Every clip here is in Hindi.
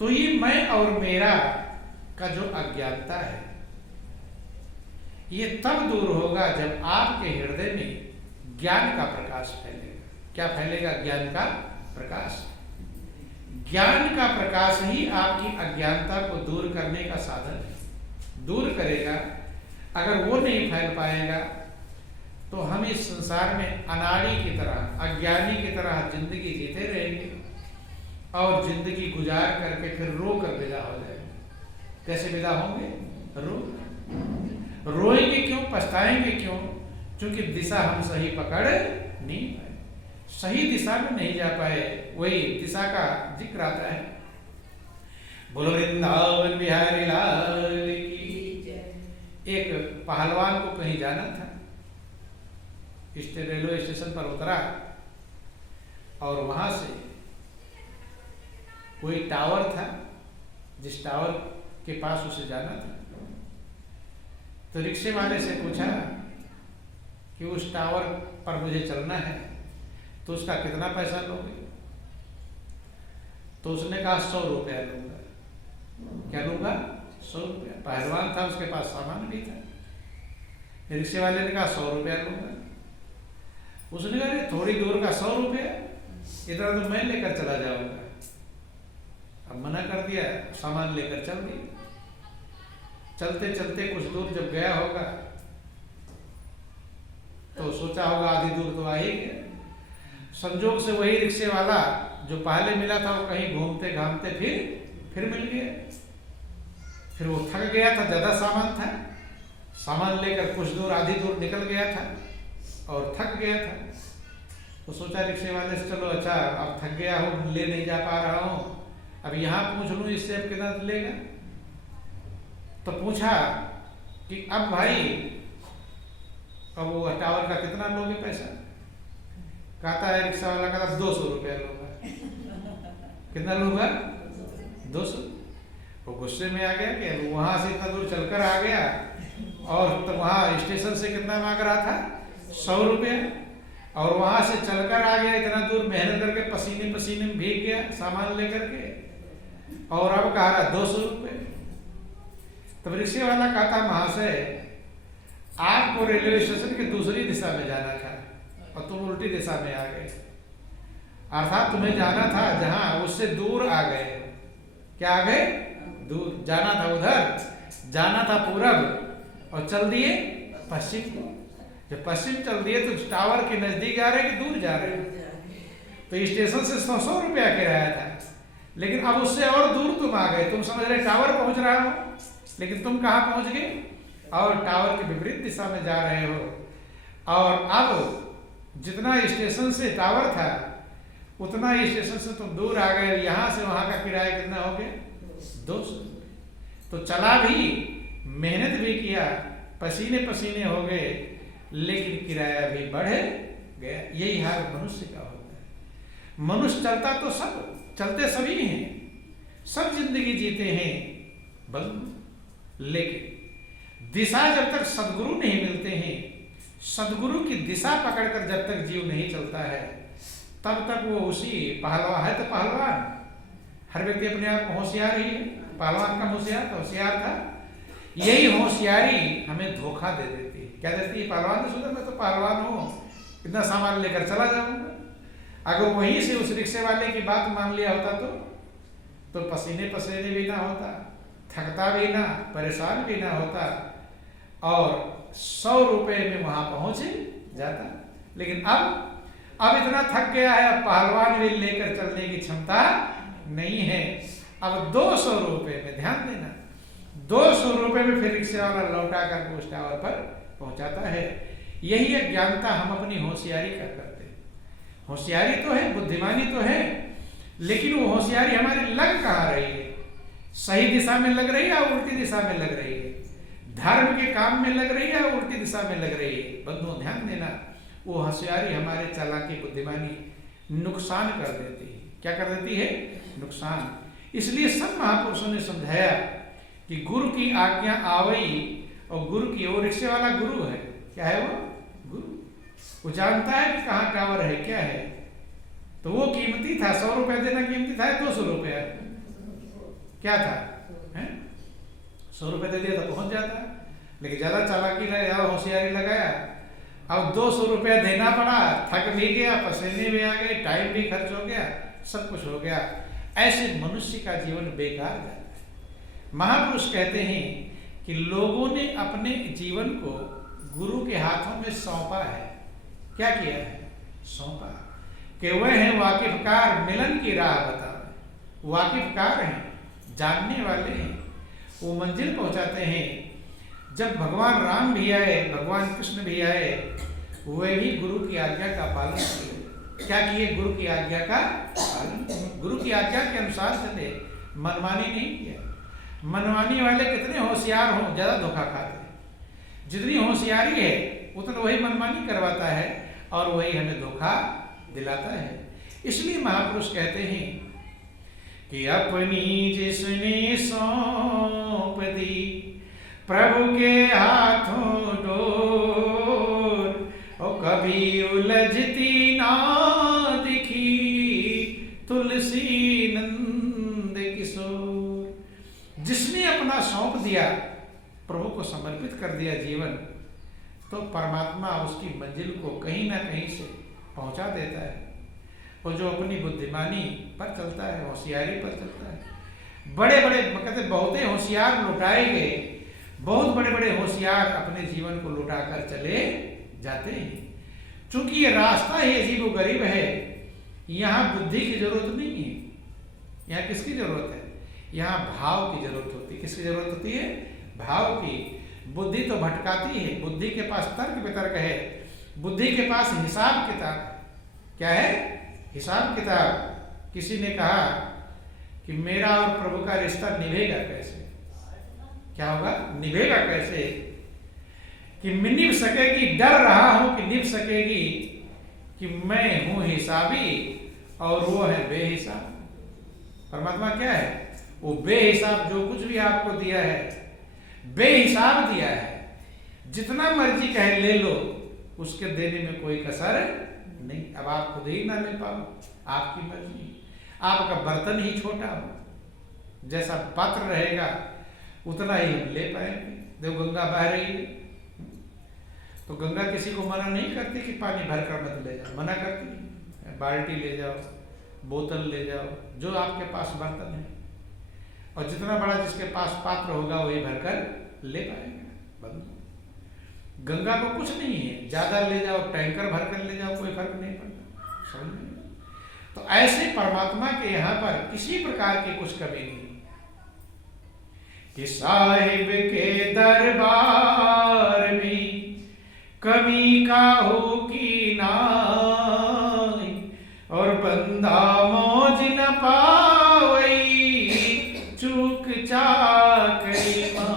तो ये मैं और मेरा का जो अज्ञानता है, ये तब दूर होगा जब आपके हृदय में ज्ञान का प्रकाश फैलेगा। क्या फैलेगा? ज्ञान का प्रकाश। ज्ञान का प्रकाश ही आपकी अज्ञानता को दूर करने का साधन है, दूर करेगा। अगर वो नहीं फैल पाएगा तो हम इस संसार में अनाड़ी की तरह, अज्ञानी की तरह जिंदगी जीते रहेंगे और जिंदगी गुजार करके फिर रो कर विदा हो जाएंगे। कैसे विदा होंगे? रोएंगे क्यों? पछताएंगे क्यों? क्योंकि दिशा हम सही पकड़ नहीं पाए, सही दिशा में नहीं जा पाए। वही दिशा का जिक्र आता है, बोलो वृंदावन बिहारी लाल की। एक पहलवान को कहीं जाना था, रेलवे स्टेशन पर उतरा और वहां से कोई टावर था, जिस टावर के पास उसे जाना था। तो रिक्शे वाले से पूछा कि उस टावर पर मुझे चलना है, तो उसका कितना पैसा लोगे? तो उसने कहा 100 रुपया लूंगा। क्या लूंगा? 100 रुपया। पहलवान था, उसके पास सामान भी था। रिक्शे वाले ने कहा 100 रुपया लूंगा। उसने कहा थोड़ी दूर का 100 रुपया, इतना तो मैं लेकर चला जाऊंगा। अब मना कर दिया, सामान लेकर चल दिया। चलते चलते कुछ दूर जब गया होगा तो सोचा होगा आधी दूर तो आ ही गया। संजोग से वही रिक्शे वाला जो पहले मिला था वो कहीं घूमते घामते फिर मिल गया। फिर वो थक गया था, ज्यादा सामान था, सामान लेकर कुछ दूर, आधी दूर निकल गया था और थक गया था। तो सोचा रिक्शे वाले से, चलो अच्छा अब थक गया हूँ, ले नहीं जा पा रहा हूँ, अब यहाँ पूछ लूँ इससे अब कितना लेगा। तो पूछा कि अब भाई अब वो टावर का कितना लोगे पैसा? कहता है रिक्शा वाला, कहता 200 रुपया लूंगा। कितना लूंगा? 200। वो गुस्से में आ गया कि वहां से इतना दूर चलकर आ गया और तो वहां स्टेशन से कितना मांग रहा था? 100 रुपया। और वहां से चलकर आ गया, इतना दूर मेहनत करके पसीने पसीने में भीग गया सामान लेकर के, और अब कह रहा 200 रुपये। तब रिक्शे वाला कहता, महाशय आपको रेलवे स्टेशन की दूसरी दिशा में जाना था और तुम उल्टी दिशा में आ गए, अर्थात तुम्हें जाना था जहां, उससे दूर आ गए। क्या आ गए? दूर। जाना था उधर, जाना था पूरब और चल दिए पश्चिम को। जब पश्चिम चल दिए तो टावर के नजदीक आ रहे कि दूर जा रहे? तो स्टेशन से 100 रुपया किराया था, लेकिन अब उससे और दूर तुम आ गए। तुम समझ रहे टावर पहुंच रहा हो, लेकिन तुम कहाँ पहुंच गए? और टावर की विपरीत दिशा में जा रहे हो। और अब जितना स्टेशन से टावर था उतना स्टेशन से तुम दूर आ गए। यहाँ से वहां का किराया कितना हो गया? 200। तो चला भी, मेहनत भी किया, पसीने पसीने हो गए, लेकिन किराया भी बढ़ गया। यही हाल मनुष्य का होता है। मनुष्य चलता तो सब, चलते सभी हैं, सब जिंदगी जीते हैं, लेकिन दिशा जब तक सदगुरु नहीं मिलते हैं, सदगुरु की दिशा पकड़कर जब तक जीव नहीं चलता है, तब तक वो उसी पहलवान है। तो पहलवान, हर व्यक्ति अपने आप होशियार ही है। पहलवान का होशियार था। यही होशियारी हमें धोखा दे देती है। क्या देती है? पहलवान ने सोचा मैं तो पहलवान हूँ, इतना सामान लेकर चला जाऊंगा। अगर वहीं से उस रिक्शे वाले की बात मान लिया होता तो पसीने पसीने भी ना होता, थकता भी ना, परेशान भी ना होता और 100 रुपये में वहां पहुंच जाता। लेकिन अब इतना थक गया है, अब पहलवान भी लेकर चलने की क्षमता नहीं है। अब 200 रुपये में, ध्यान देना, 200 रुपये में फिर रिक्शे वाला लौटा कर उस टावर पर पहुंचाता है। यही अज्ञानता हम अपनी होशियारी का करते हैं। होशियारी तो है, बुद्धिमानी तो है, लेकिन वो होशियारी हमारी लग कहाँ रही है? सही दिशा में लग रही है या उल्टी दिशा में लग रही है? धर्म के काम में लग रही है या उल्टी दिशा में लग रही है? बंधुओं ध्यान देना, वो होशियारी हमारे चालाकी बुद्धिमानी नुकसान कर देती है। क्या कर देती है? नुकसान। इसलिए सब महापुरुषों ने समझाया कि गुरु की आज्ञा आवई, और गुरु की, वो रिक्शे वाला गुरु है। क्या है वो? गुरु। वो जानता है कि कहाँ टावर है, क्या है। तो वो कीमती था, 100 रुपया देना कीमती था, 200 रुपया। क्या था, 100 रुपये दे दिया तो पहुंच जाता, लेकिन ज्यादा चालाकी लगाया, होशियारी लगाया, अब 200 रुपया देना पड़ा, थक भी गया, पसीने भी आ गए, टाइम भी खर्च हो गया, सब कुछ हो गया। ऐसे मनुष्य का जीवन बेकार जाता है। महापुरुष कहते हैं कि लोगों ने अपने जीवन को गुरु के हाथों में सौंपा है। क्या किया है? सौंपा कि वह है वाकिफकार, मिलन की राह बताओ। वाकिफकार हैं, जानने वाले हैं, वो मंजिल पहुंचाते हैं। जब भगवान राम भी आए, भगवान कृष्ण भी आए, वे भी गुरु की आज्ञा का पालन किए। क्या किए? गुरु की आज्ञा का पालन, गुरु की आज्ञा के अनुसार चले, मनमानी नहीं किया। मनमानी वाले कितने होशियार हों, ज्यादा धोखा खाते हैं। जितनी होशियारी है उतना वही मनमानी करवाता है और वही हमें धोखा दिलाता है। इसलिए महापुरुष कहते हैं कि अपनी जिसने सौंप दी प्रभु के हाथों डोर, और कभी उलझती ना दिखी तुलसी नंद किशोर। जिसने अपना सौंप दिया, प्रभु को समर्पित कर दिया जीवन, तो परमात्मा उसकी मंजिल को कहीं ना कहीं से पहुंचा देता है। और जो अपनी बुद्धिमानी पर चलता है, होशियारी पर चलता है, बड़े बड़े कहते बहुत होशियार लुटाए गए, बहुत बड़े बड़े होशियार अपने जीवन को लुटाकर चले जाते हैं। चूंकि ये रास्ता ही अजीब गरीब है, यहाँ बुद्धि की जरूरत नहीं है। यहाँ किसकी जरूरत है? यहाँ भाव की जरूरत होती है। किसकी जरूरत होती है? भाव की। बुद्धि तो भटकाती है, बुद्धि के पास तर्क वितर्क है, बुद्धि के पास हिसाब किताब। क्या है? हिसाब किताब। किसी ने कहा कि मेरा और प्रभु का रिश्ता निभेगा कैसे? क्या होगा? निभेगा कैसे? कि निभ सकेगी, डर रहा हूं कि निभ सकेगी, कि मैं हूं हिसाबी और वो है बेहिसाब। परमात्मा क्या है? वो बेहिसाब, जो कुछ भी आपको दिया है बेहिसाब दिया है। जितना मर्जी कहे ले लो, उसके देने में कोई कसर नहीं। अब आप खुद ही ना ले पाओ, आपकी मर्जी। आपका बर्तन ही छोटा हो, जैसा पात्र रहेगा उतना ही हम ले पाएंगे। देखो गंगा बह रही है, तो गंगा किसी को मना नहीं करती कि पानी भरकर मत ले जाओ, मना करती है। बाल्टी ले जाओ, बोतल ले जाओ, जो आपके पास बर्तन है, और जितना बड़ा जिसके पास पात्र होगा वही भरकर ले पाएगा। गंगा को कुछ नहीं है, ज्यादा ले जाओ, टैंकर भरकर ले जाओ, कोई फर्क नहीं पड़ता। समझ में? तो ऐसे परमात्मा के यहाँ पर किसी प्रकार की कुछ कमी नहीं कि साहिब के दरबार में कमी का हो की नाई, और बंदा मौज न पावई चूक चाकरी मां।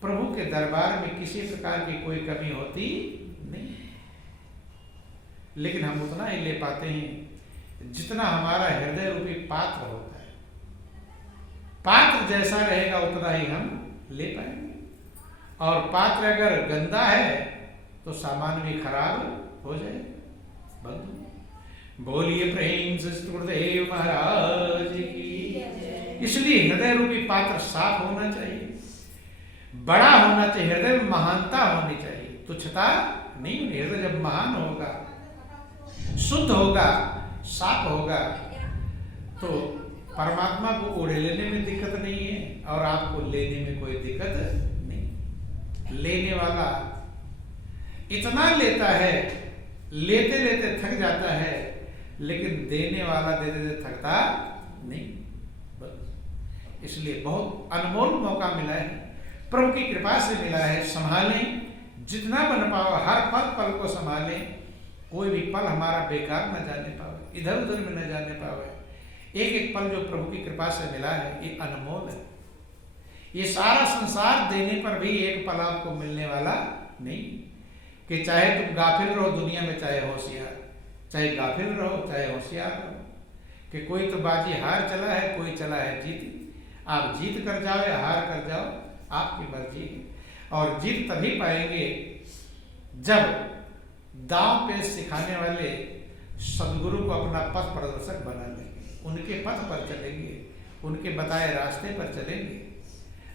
प्रभु के दरबार में किसी प्रकार की कोई कमी होती नहीं, लेकिन हम उतना ही ले पाते हैं जितना हमारा हृदय रूपी पात्र होता है। पात्र जैसा रहेगा उतना ही हम ले पाएंगे, और पात्र अगर गंदा है तो सामान भी खराब हो जाएगा। बंधु बोलिए प्रेम से गुरुदेव महाराज की। इसलिए हृदय रूपी पात्र साफ होना चाहिए, बड़ा होना चाहिए, हृदय में महानता होनी चाहिए, तुच्छता नहीं होनी। हृदय जब महान होगा, शुद्ध होगा, साफ होगा, तो परमात्मा को ओढ़े लेने में दिक्कत नहीं है और आपको लेने में कोई दिक्कत नहीं। लेने वाला इतना लेता है, लेते लेते थक जाता है, लेकिन देने वाला देते देते थकता नहीं। इसलिए बहुत अनमोल मौका मिला है, प्रभु की कृपा से मिला है। संभालें जितना बन पाओ, हर पल पल को संभालें। कोई भी पल हमारा बेकार न जाने पावे, इधर उधर में न जाने पावे। एक एक पल जो प्रभु की कृपा से मिला है ये अनमोल है। ये सारा संसार देने पर भी एक पल आपको मिलने वाला नहीं, कि चाहे तुम गाफिल रहो दुनिया में, चाहे होशियार, चाहे गाफिल रहो चाहे होशियार रहो, कि कोई तो बाजी हार चला है, कोई चला है जीत। आप जीत कर जाओ या हार कर जाओ, आपकी मर्जी है। और जीत तभी पाएंगे जब दांव पे सिखाने वाले सदगुरु को अपना पथ प्रदर्शक बना लेंगे, उनके पथ पर चलेंगे, उनके बताए रास्ते पर चलेंगे,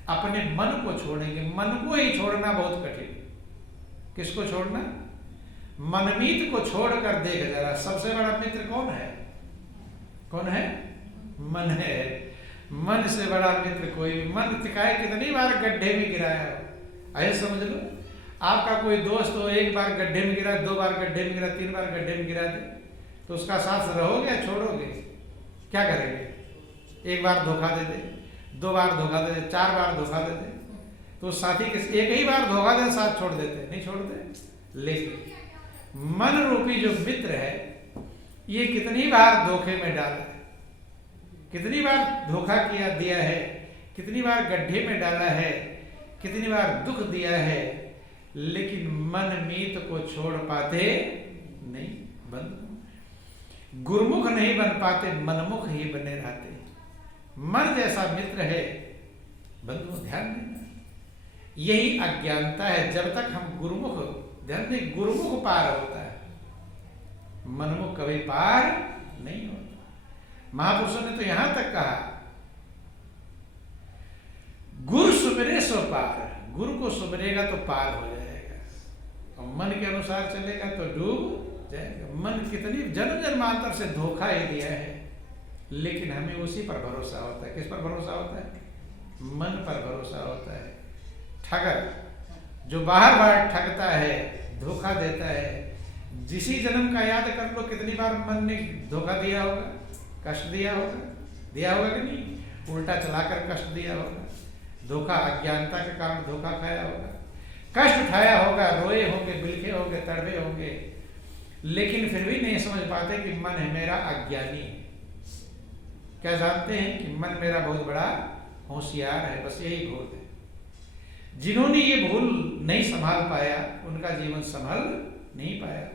अपने मन को छोड़ेंगे। मन को ही छोड़ना बहुत कठिन। किसको छोड़ना? मनमीत को छोड़कर देख जरा, सबसे बड़ा मित्र कौन है? कौन है? मन है। मन से बड़ा मित्र कोई भी। मन तिकाए कितनी बार गड्ढे में गिराया हो, ऐसे समझ लो। आपका कोई दोस्त हो, एक बार गड्ढे में गिरा, 2 बार गड्ढे में गिरा, 3 बार गड्ढे में गिरा दे, तो उसका साथ रहोगे या छोड़ोगे? क्या करेंगे? 1 बार धोखा दे दे, 2 बार धोखा दे दे, 4 बार धोखा दे दे, तो साथी के एक ही बार धोखा दे साथ छोड़ देते? नहीं छोड़ते। लेकिन मन रूपी जो मित्र है, ये कितनी बार धोखे में डाला है, कितनी बार धोखा किया दिया है, कितनी बार गड्ढे में डाला है, कितनी बार दुख दिया है, लेकिन मनमीत को छोड़ पाते नहीं। गुरुमुख नहीं बन पाते, मनमुख ही बने रहते। मन जैसा मित्र है बंधु, ध्यान देना, यही अज्ञानता है। जब तक हम गुरुमुख, ध्यान दें, गुरुमुख पार होता है, मनमुख कभी पार नहीं होता। महापुरुषों ने तो यहां तक कहा, गुरु सुमिरे सो पार। गुरु को सुमिरेगा तो पार हो जाएगा, और मन के अनुसार चलेगा तो डूब जाएगा। मन कितनी जन्म जन्मांतर से धोखा ही दिया है, लेकिन हमें उसी पर भरोसा होता है। किस पर भरोसा होता है? मन पर भरोसा होता है। ठगर जो बार बार ठगता है, धोखा देता है, जिसी जन्म का याद कर लो, कितनी बार मन ने धोखा दिया होगा, कष्ट दिया होगा कि नहीं? उल्टा चलाकर कष्ट दिया होगा, धोखा, अज्ञानता के कारण धोखा खाया होगा, कष्ट उठाया होगा, रोए होंगे, बिलखे होंगे, तड़पे होंगे, लेकिन फिर भी नहीं समझ पाते कि मन है मेरा अज्ञानी। क्या जानते हैं कि मन मेरा बहुत बड़ा होशियार है। बस यही भूल है। जिन्होंने ये भूल नहीं संभाल पाया, उनका जीवन संभल नहीं पाया।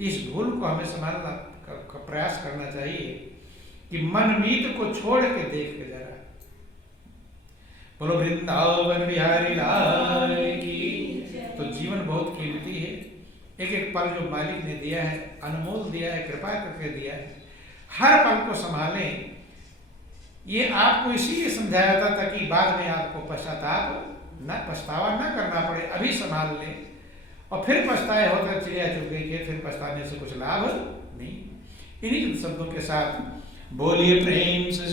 इस भूल को हमें संभालना का प्रयास करना चाहिए कि मनमीत को छोड़ के देख के जरा। बोलो वृंदावन बिहारी लाल की। तो जीवन बहुत कीमती है। एक एक पल जो मालिक ने दिया है, अनमोल दिया है, कृपा करके दिया है, हर पल को संभालें। ये आपको इसीलिए समझाया था ताकि बाद में आपको पछतावा न करना पड़े। अभी संभाल लें, और फिर पछताए होकर चिड़िया चुग गई के फिर पछताने से कुछ लाभ नहीं। इन्हीं शब्दों के साथ बोलिए प्रेम से।